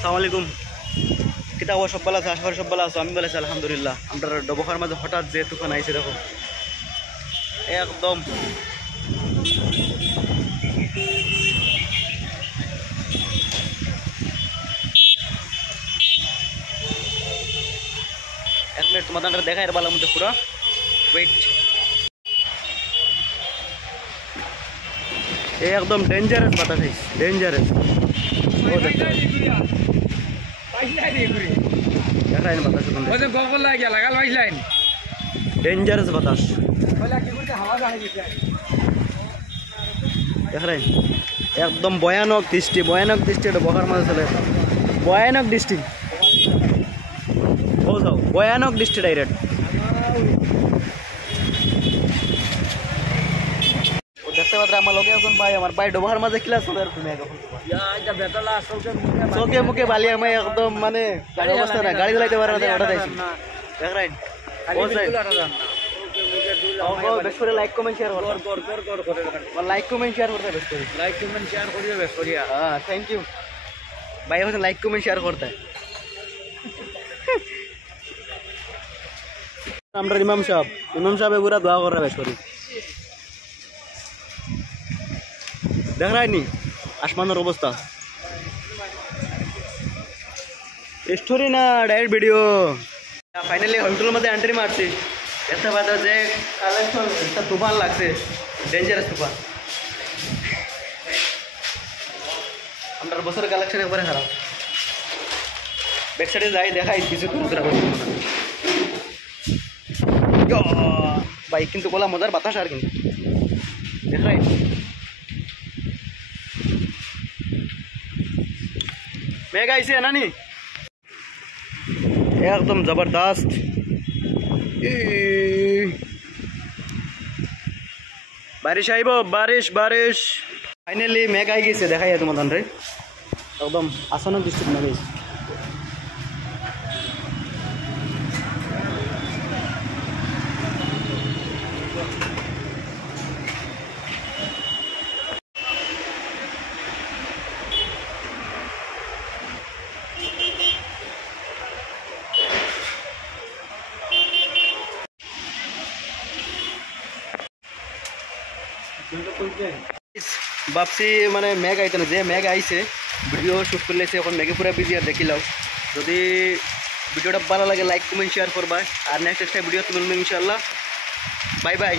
আসসালামু আলাইকুম। কিতা খবর? সব ভালো আছে? আশা করি সব ভালো আছো। আমি ভালো আছি আলহামদুলিল্লাহ। আমরা ডবখার মাঝে হঠাৎ যে তুফান আইছে দেখো, একদম এক মিনিট তোমাদের দেখাই বালার মধ্যে পুরো ওয়েট। একদম ডেঞ্জারাস বাতাস আইছে, ডেঞ্জারাস। ডেঞ্জারাস বাতাস দেখাই, একদম ভয়ানক দৃষ্টি, ভয়ানক দৃষ্টি। এটা বকার মাঝে চলে, ভয়ানক দৃষ্টি, ভয়ানক দৃষ্টি ডাইরেক্ট। দেখতে পাত্র আমার লোকে এখন ভাই, আমার ভাই ডোবার মাঝে ক্লাস চলে আর তুমি চোখে মুখে বালি আমি একদম মানে অবস্থা না, গাড়ি চালাইতে পারে না। ওটা দেখছি দেখাই বেশ করে লাইক কমেন্ট শেয়ার করো, লাইক কমেন্ট শেয়ার করতে বেশ করে, লাইক কমেন্ট শেয়ার করিও বেশ করিয়া। হ্যাঁ থ্যাংক ইউ ভাই, এখন লাইক কমেন্ট শেয়ার করতে। আমরা ইমাম সাহেব পুরা দোয়া করা বেশ করি। দেখ রায়নি আসমানের অবস্থা, স্টোরি না ডাইরেক্ট ভিডিও। ফাইনালি হোটেলের মধ্যে এন্ট্রি মারছি, দেখতে পাচ্ছ যে কালেকশন একটা তুফান লাগছে, ডেঞ্জারাস তুফান। আমরা বছরের কালেকশন একবারে খারাপ। ব্যাক সাইডে যাই দেখাই কিছু বাইক কিন্তু কোলা মজার বাতাস আর কিন্তু দেখাই মেঘ আইছে নানি, একদম জবরদস্ত। বারিশ আইব, বারিশ বারিশ। ফাইনালি মেঘ আই গেছে, দেখাই তোমাদের রে একদম আসানোর দৃষ্টি মেঘ আইছে। ভাবছি মানে মেঘ আইতে না, যে মেঘ আইছে ভিডিও শুট করে লেছে, এখন মেঘে পুরা বিজি। আর দেখিলাও যদি ভিডিওটা ভালো লাগে লাইক কমেন্ট শেয়ার করবা, আর নেক্সট একটা ভিডিও তুমি ইনশাআল্লাহ। Bye bye.